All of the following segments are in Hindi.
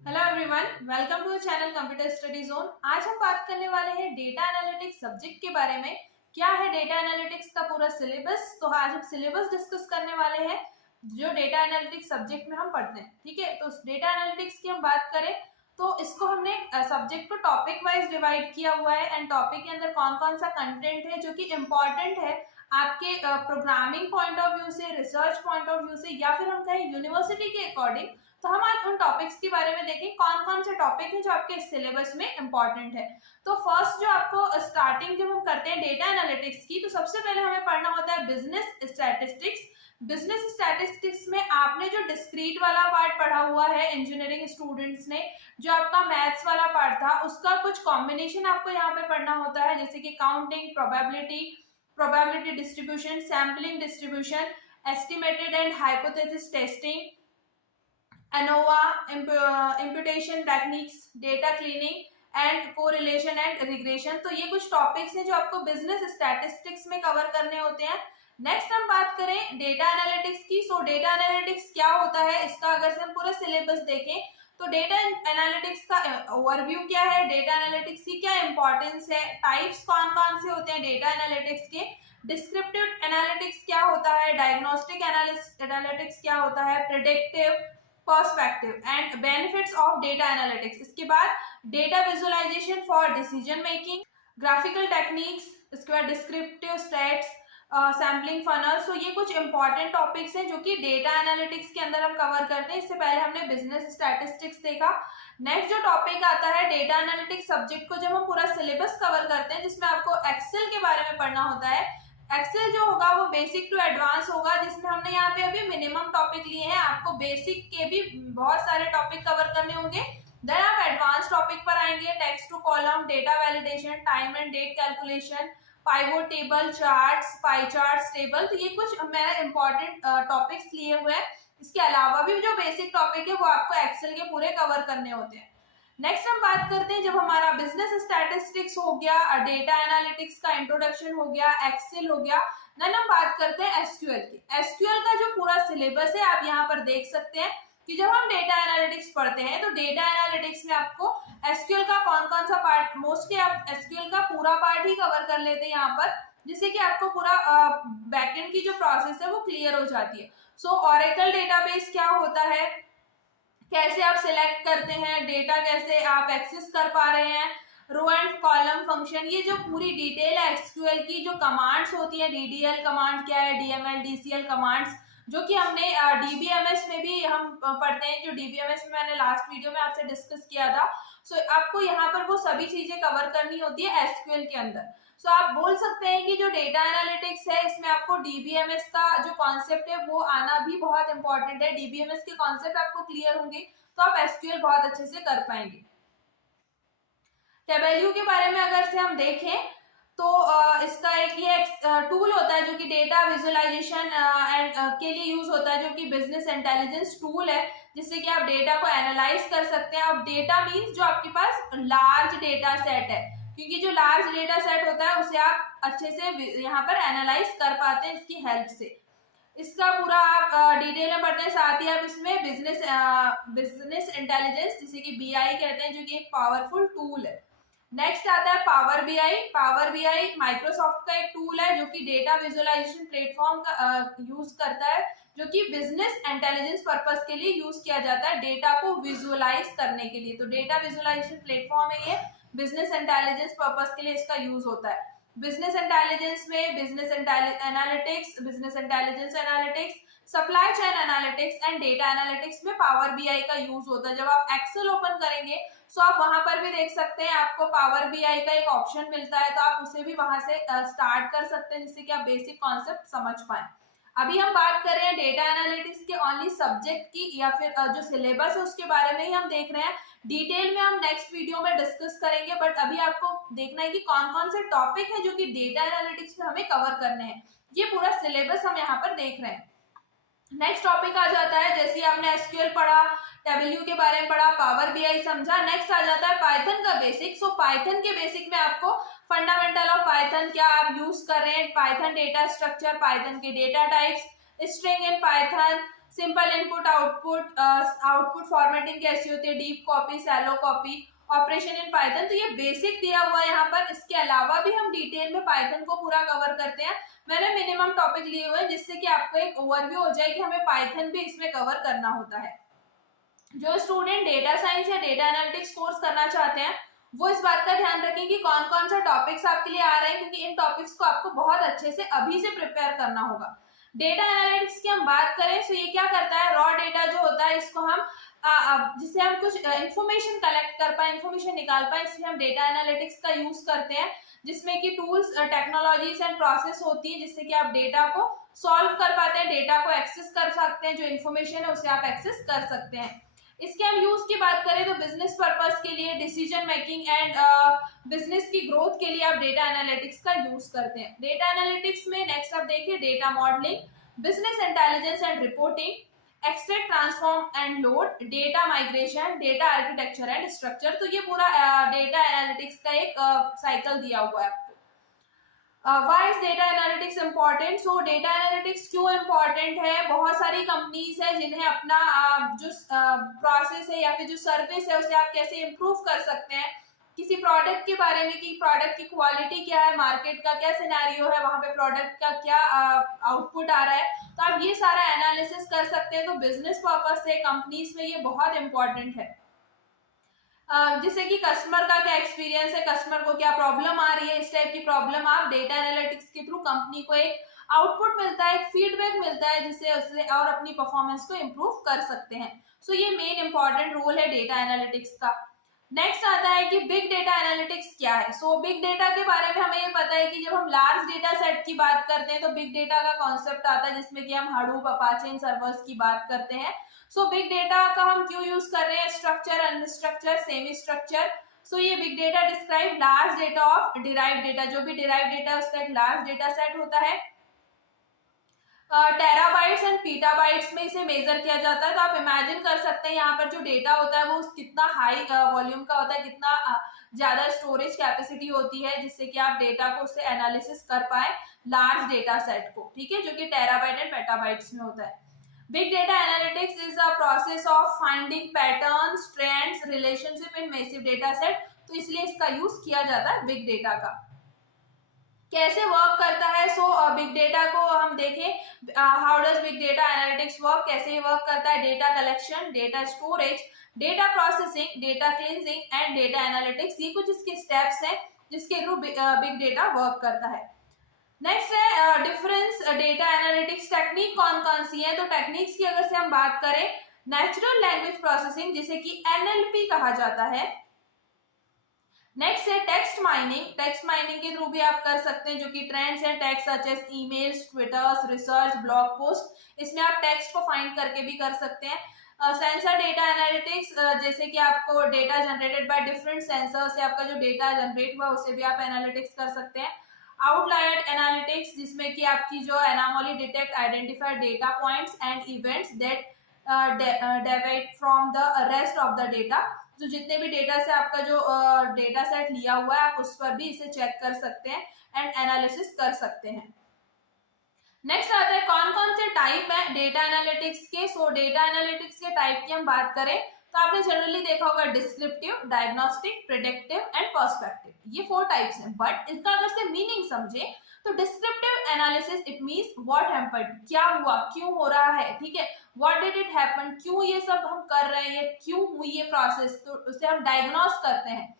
Hello everyone, welcome to channel computer study zone. आज हम बात करने वाले हैं डेटा एनालिटिक्स सब्जेक्ट के बारे में। क्या है डेटा एनालिटिक्स का पूरा सिलेबस। तो आज हम सिलेबस डिस्कस करने वाले हैं जो डेटा एनालिटिक्स सब्जेक्ट में हम पढ़ते हैं। ठीक है, तो डेटा एनालिटिक्स की हम बात करें तो इसको हमने सब्जेक्ट को टॉपिक वाइज डिवाइड किया हुआ है एंड टॉपिक के अंदर कौन कौन सा कंटेंट है जो कि इम्पोर्टेंट है आपके प्रोग्रामिंग पॉइंट ऑफ व्यू से, रिसर्च पॉइंट ऑफ व्यू से, या फिर हम कहें यूनिवर्सिटी के अकॉर्डिंग। तो हम आज उन टॉपिक्स के बारे में देखें कौन कौन से टॉपिक हैं जो आपके सिलेबस में इंपॉर्टेंट है। तो फर्स्ट जो आपको स्टार्टिंग जब हम करते हैं डेटा एनालिटिक्स की, तो सबसे पहले हमें पढ़ना होता है बिजनेस स्टैटिस्टिक्स। बिजनेस स्टैटिस्टिक्स में आपने जो डिस्क्रीट वाला पार्ट पढ़ा हुआ है इंजीनियरिंग स्टूडेंट्स ने, जो आपका मैथ्स वाला पार्ट था, उसका कुछ कॉम्बिनेशन आपको यहाँ पे पढ़ना होता है, जैसे कि counting, probability distribution, sampling distribution, estimated and hypothesis testing, ANOVA, imputation techniques, data cleaning and correlation and regression. तो ये कुछ टॉपिक्स हैं जो आपको बिजनेस स्टैटिस्टिक्स में कवर करने होते हैं। नेक्स्ट हम बात करें डेटा एनालिटिक्स की। सो डेटा एनालिटिक्स क्या होता है, इसका अगर से हम पूरा सिलेबस देखें तो डेटा एनालिटिक्स का ओवरव्यू क्या है, डेटा एनालिटिक्स की क्या इंपॉर्टेंस है, टाइप्स कौन कौन से होते हैं डेटा एनालिटिक्स के, डिस्क्रिप्टिव एनालिटिक्स क्या होता है, डायग्नोस्टिक एनालिटिक्स क्या होता है, predictive, perspective and benefits of data analytics. इसके बाद data visualisation for decision making, graphical techniques, इसके बाद descriptive stats, sampling funnel. So ये कुछ इंपॉर्टेंट टॉपिक्स हैं जो कि डेटा एनालिटिक्स के अंदर हम कवर करते हैं। इससे पहले हमने बिजनेस स्टैटिस्टिक्स देखा। नेक्स्ट जो टॉपिक आता है डेटा एनालिटिक्स सब्जेक्ट को जब हम पूरा सिलेबस कवर करते हैं, जिसमें आपको एक्सेल के बारे में पढ़ना होता है। एक्सेल जो होगा वो बेसिक टू एडवांस होगा, जिसमें हमने यहाँ पे अभी मिनिमम टॉपिक लिए हैं। आपको बेसिक के भी बहुत सारे टॉपिक कवर करने होंगे, देन आप एडवांस टॉपिक पर आएंगे। Text to column, data validation, time and date calculation, pivot table, charts, pie charts table. तो ये कुछ मैंने इंपॉर्टेंट टॉपिक्स लिए हुए हैं। इसके अलावा भी जो बेसिक टॉपिक है वो आपको एक्सेल के पूरे कवर करने होते हैं। नेक्स्ट हम बात करते हैं, जब हमारा बिजनेस स्टैटिस्टिक्स हो गया, डेटा एनालिटिक्स का इंट्रोडक्शन हो गया, एक्सेल हो गया, देन हम बात करते हैं एसक्यूएल की। एसक्यूएल का जो पूरा सिलेबस है आप यहाँ पर देख सकते हैं कि जब हम डेटा एनालिटिक्स पढ़ते हैं तो डेटा एनालिटिक्स में आपको एसक्यूएल का कौन कौन सा पार्ट, मोस्टली आप एसक्यूएल का पूरा पार्ट ही कवर कर लेते हैं यहाँ पर, जिससे कि आपको पूरा बैकएंड की जो प्रोसेस है वो क्लियर हो जाती है। सो ऑरेकल डेटाबेस क्या होता है, कैसे आप सिलेक्ट करते हैं डेटा, कैसे आप एक्सेस कर पा रहे हैं, रो एंड कॉलम फंक्शन, ये जो पूरी डिटेल है एसक्यूएल की, जो कमांड्स होती है, डीडीएल कमांड क्या है, डीएमएल डीसीएल कमांड्स, जो कि हमने डीबीएमएस में भी हम पढ़ते हैं, जो डीबीएमएस में मैंने लास्ट वीडियो में आपसे डिस्कस किया था। सो आपको यहाँ पर वो सभी चीजें कवर करनी होती है एसक्यूएल के अंदर। सो आप बोल सकते हैं कि जो डेटा एनालिटिक्स है इसमें आपको डीबीएमएस का जो कॉन्सेप्ट है वो आना भी बहुत इंपॉर्टेंट है। डीबीएमएस के कॉन्सेप्ट आपको क्लियर होंगे तो आप एसक्यूएल बहुत अच्छे से कर पाएंगे। टेबल्यू के बारे में अगर से हम देखें तो इसका एक ये टूल होता है जो कि डेटा विजुअलाइजेशन एंड के लिए यूज होता है, जो कि बिजनेस इंटेलिजेंस टूल है, जिससे कि आप डेटा को एनालाइज कर सकते हैं। अब डेटा मींस जो आपके पास लार्ज डेटा सेट है, क्योंकि जो लार्ज डेटा सेट होता है उसे आप अच्छे से यहाँ पर एनालाइज कर पाते हैं इसकी हेल्प से। इसका पूरा आप डिटेल में पढ़ते हैं, साथ ही आप इसमें बिजनेस इंटेलिजेंस जिसे कि बीआई कहते हैं, जो कि एक पावरफुल टूल है। नेक्स्ट आता है power BI. Power BI Microsoft का एक टूल है जो कि डेटा विजुअलाइजेशन प्लेटफॉर्म का यूज करता है, जो कि बिजनेस इंटेलिजेंस पर्पस के लिए यूज किया जाता है, डेटा को विजुअलाइज करने के लिए। तो डेटा विजुअलाइजेशन प्लेटफॉर्म है ये, बिजनेस इंटेलिजेंस पर्पस के लिए इसका यूज होता है। बिजनेस इंटेलिजेंस में business analytics, business intelligence analytics, supply chain analytics and data analytics में पावर बीआई का यूज होता है। जब आप एक्सेल ओपन करेंगे सो आप वहां पर भी देख सकते हैं, आपको पावर बीआई का एक ऑप्शन मिलता है, तो आप उसे भी वहां से स्टार्ट कर सकते हैं, जिससे कि आप बेसिक कॉन्सेप्ट समझ पाए। अभी हम बात कर रहे हैं डेटा एनालिटिक्स के ओनली सब्जेक्ट की, या फिर जो सिलेबस है उसके बारे में ही हम देख रहे हैं। डिटेल में हम नेक्स्ट वीडियो में डिस्कस करेंगे, बट अभी आपको देखना है कि कौन कौन से टॉपिक है जो कि डेटा एनालिटिक्स में हमें कवर करने हैं। ये पूरा सिलेबस हम यहाँ पर देख रहे हैं। नेक्स्ट टॉपिक आ जाता है, जैसे आपने एसक्यूएल पढ़ा, टेबल्यू के बारे में पढ़ा, पावर बीआई समझा, नेक्स्ट आ जाता है पाइथन का बेसिक। सो पाइथन के बेसिक में आपको फंडामेंटल ऑफ पाइथन, क्या आप यूज कर रहे हैं, पाइथन डेटा स्ट्रक्चर, पाइथन के data types, string in Python, simple input output, output formatting कैसी होती है, deep copy, shallow copy, operation in Python. तो ये बेसिक दिया हुआ है यहाँ पर। इसके अलावा भी हम डिटेल में पाइथन को पूरा कवर करते हैं। मैंने मिनिमम टॉपिक लिए हुए हैं जिससे कि आपको एक ओवरव्यू हो जाए कि हमें पाइथन भी इसमें कवर करना होता है। जो स्टूडेंट डेटा साइंस या डेटा एनालिटिक्स कोर्स करना चाहते हैं वो इस बात का ध्यान रखें कि कौन कौन सा टॉपिक्स आपके लिए आ रहे हैं, क्योंकि इन टॉपिक्स को आपको बहुत अच्छे से अभी से प्रिपेयर करना होगा। डेटा एनालिटिक्स की हम बात करें तो ये क्या करता है, रॉ डेटा जो होता है इसको हम जिससे हम कुछ इंफॉर्मेशन कलेक्ट कर पाए, इंफॉर्मेशन निकाल पाए, इसलिए हम डेटा एनालिटिक्स का यूज करते हैं, जिसमें कि टूल्स, टेक्नोलॉजीज एंड प्रोसेस होती है जिससे कि आप डेटा को सॉल्व कर पाते हैं, डेटा को एक्सेस कर सकते हैं, जो इन्फॉर्मेशन है उसे आप एक्सेस कर सकते हैं। इसके हम यूज की बात करें तो बिजनेस पर्पस के लिए, डिसीजन मेकिंग एंड बिजनेस की ग्रोथ के लिए आप डेटा एनालिटिक्स का यूज करते हैं। डेटा एनालिटिक्स में नेक्स्ट आप देखिए data modelling, business intelligence and reporting, extract, transform and load, data migration, data architecture and structure. तो ये पूरा डेटा एनालिटिक्स का एक साइकिल दिया हुआ है। Why is data analytics important? So data analytics क्यों इम्पॉर्टेंट है, बहुत सारी कंपनीज है जिन्हें अपना जो प्रोसेस है या फिर जो सर्विस है उसे आप कैसे इम्प्रूव कर सकते हैं, किसी प्रोडक्ट के बारे में कि प्रोडक्ट की क्वालिटी क्या है, मार्केट का क्या सिनेरियो है, वहां पे प्रोडक्ट का क्या आउटपुट आ रहा है, तो आप ये सारा एनालिसिस कर सकते हैं। तो बिजनेस पर्पस से कंपनीज में ये बहुत इंपॉर्टेंट है। जैसे कि कस्टमर का क्या एक्सपीरियंस है, कस्टमर को क्या प्रॉब्लम आ रही है, इस टाइप की प्रॉब्लम आप डेटा एनालिटिक्स के थ्रू कंपनी को एक आउटपुट मिलता है, एक फीडबैक मिलता है, जिससे उससे और अपनी परफॉर्मेंस को इम्प्रूव कर सकते हैं। सो ये मेन इंपॉर्टेंट रोल है डेटा एनालिटिक्स का। नेक्स्ट आता है कि बिग डेटा एनालिटिक्स क्या है। सो बिग डेटा के बारे में हमें ये पता है कि जब हम लार्ज डेटा सेट की बात करते हैं तो बिग डेटा का कॉन्सेप्ट आता है, जिसमें कि हम हडूप, अपाचे इन सर्वर्स की बात करते हैं। सो बिग डेटा का हम क्यों यूज कर रहे हैं, स्ट्रक्चर, अनस्ट्रक्चर, सेमी स्ट्रक्चर। सो ये big data describe large data of derived data, जो भी डिराइव्ड डेटा है उसका एक लार्ज डेटा सेट होता है। टेराबाइट्स एंड पीटाबाइट्स में इसे मेजर किया जाता है। तो आप इमेजिन कर सकते हैं यहाँ पर जो डेटा होता है वो कितना हाई वॉल्यूम का होता है, कितना ज्यादा स्टोरेज कैपेसिटी होती है, जिससे कि आप डेटा को उससे एनालिसिस कर पाए लार्ज डेटा सेट को, ठीक है, जो कि टेराबाइट एंड पेटाबाइट्स में होता है। Big data analytics is a process of finding patterns, trends, relationship in massive data set। तो इसलिए इसका यूज किया जाता है बिग डेटा का। कैसे वर्क करता है? सो बिग डेटा को हम देखें, how does big data analytics work, कैसे वर्क करता है? Data collection, data storage, data processing, data cleansing and data analytics, ये कुछ इसके स्टेप्स हैं जिसके थ्रू बिग डेटा वर्क करता है। नेक्स्ट है डिफरेंस डेटा एनालिटिक्स टेक्निक कौन कौन सी है। तो टेक्निक्स की अगर से हम बात करें, नेचुरल लैंग्वेज प्रोसेसिंग जिसे कि एनएलपी कहा जाता है। नेक्स्ट है टेक्स्ट माइनिंग, टेक्स्ट माइनिंग के थ्रू भी आप कर सकते हैं, जो कि ट्रेंड्स हैं text such as emails, twitters, research, blog post, इसमें आप टेक्स्ट को फाइंड करके भी कर सकते हैं। सेंसर डेटा एनालिटिक्स, जैसे कि आपको data generated by different sensor से आपका जो डेटा जनरेट हुआ उसे भी आप एनालिटिक्स कर सकते हैं। आउटलायर एनालिटिक्स, जिसमें कि आपकी जो anomaly detect, identify data points and events that deviate from the rest of the data, जो जितने भी डेटा से आपका जो डेटा सेट लिया हुआ है आप उस पर भी इसे चेक कर सकते हैं एंड एनालिसिस कर सकते हैं। नेक्स्ट आता है कौन कौन से टाइप है डेटा एनालिटिक्स के। सो डेटा एनालिटिक्स के टाइप की हम बात करें तो आपने जनरली देखा होगा descriptive, diagnostic, predictive and perspective, ये 4 टाइप्स हैं। बट इसका अगर से मीनिंग समझे तो descriptive analysis it means what happened, क्या हुआ, क्यों हो रहा है, ठीक है, व्हाट डिड इट हैपन, क्यों ये सब हम कर रहे हैं, क्यों हुई ये प्रोसेस, तो उसे हम डायग्नोस करते हैं।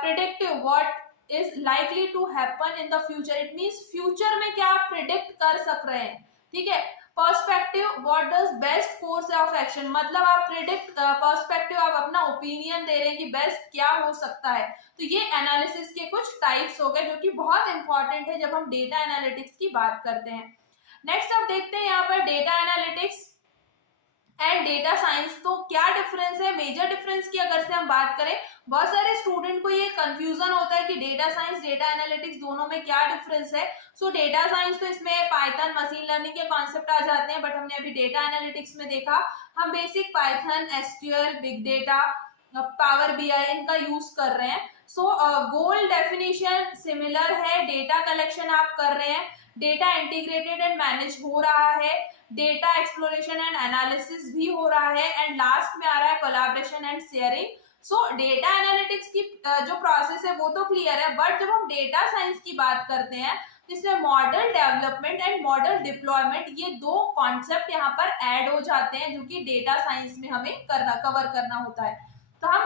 Predictive, what is likely to happen in the future, it means future में क्या आप प्रिडिक्ट कर सक रहे हैं, ठीक है। Perspective, what does best course of action, मतलब आप प्रिडिक्ट, पर्सपेक्टिव आप अपना ओपिनियन दे रहे हैं कि बेस्ट क्या हो सकता है। तो ये एनालिसिस के कुछ टाइप्स हो गए जो कि बहुत इंपॉर्टेंट है जब हम डेटा एनालिटिक्स की बात करते हैं। नेक्स्ट आप देखते हैं यहाँ पर data analytics and data science, तो क्या डिफरेंस है। मेजर डिफरेंस की अगर से हम बात करें, बहुत सारे स्टूडेंट को ये कंफ्यूजन होता है कि डेटा साइंस, डेटा एनालिटिक्स दोनों में क्या डिफरेंस है। सो डेटा साइंस तो इसमें पाइथन, मशीन लर्निंग के कॉन्सेप्ट आ जाते हैं, बट हमने अभी डेटा एनालिटिक्स में देखा हम basic Python, SQL, big data, power BI इनका यूज कर रहे हैं। सो गोल डेफिनेशन सिमिलर है, डेटा कलेक्शन आप कर रहे हैं, डेटा इंटीग्रेटेड एंड मैनेज हो रहा है, डेटा एक्सप्लोरेशन एंड एनालिसिस भी हो रहा है, एंड लास्ट में आ रहा है collaboration and sharing. So data analytics की जो प्रोसेस है वो तो क्लियर है, बट जब हम डेटा साइंस की बात करते हैं तो इसमें model development and model deployment ये दो कॉन्सेप्ट यहाँ पर ऐड हो जाते हैं जो कि डेटा साइंस में हमें कवर करना होता है। तो हम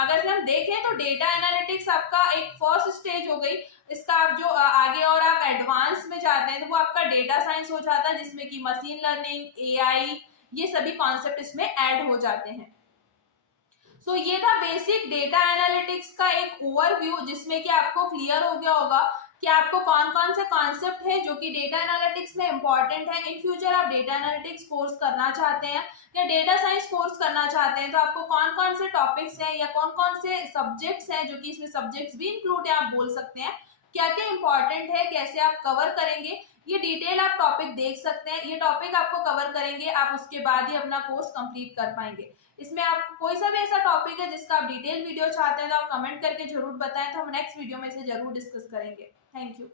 अगर हम देखें तो डेटा एनालिटिक्स आपका एक फर्स्ट स्टेज हो गई, इसका आप जो आगे और आप एडवांस में जाते हैं तो वो आपका डेटा साइंस हो जाता है, जिसमें कि मशीन लर्निंग, एआई, ये सभी कॉन्सेप्ट इसमें ऐड हो जाते हैं। सो ये था बेसिक डेटा एनालिटिक्स का एक ओवरव्यू, जिसमें कि आपको क्लियर हो गया होगा कि आपको कौन कौन से कॉन्सेप्ट है जो कि डेटा एनालिटिक्स में इंपॉर्टेंट है। इन फ्यूचर आप डेटा एनालिटिक्स कोर्स करना चाहते हैं या डेटा साइंस कोर्स करना चाहते हैं तो आपको कौन कौन से टॉपिक्स हैं या कौन कौन से सब्जेक्ट्स हैं, जो कि इसमें सब्जेक्ट्स भी इंक्लूड है, आप बोल सकते हैं क्या क्या इंपॉर्टेंट है, कैसे आप कवर करेंगे, ये डिटेल आप टॉपिक देख सकते हैं। ये टॉपिक आपको कवर करेंगे, आप उसके बाद ही अपना कोर्स कंप्लीट कर पाएंगे। इसमें आप कोई सा भी ऐसा टॉपिक है जिसका आप डिटेल वीडियो चाहते हैं तो आप कमेंट करके जरूर बताएं, तो हम नेक्स्ट वीडियो में इसे जरूर डिस्कस करेंगे। Thank you.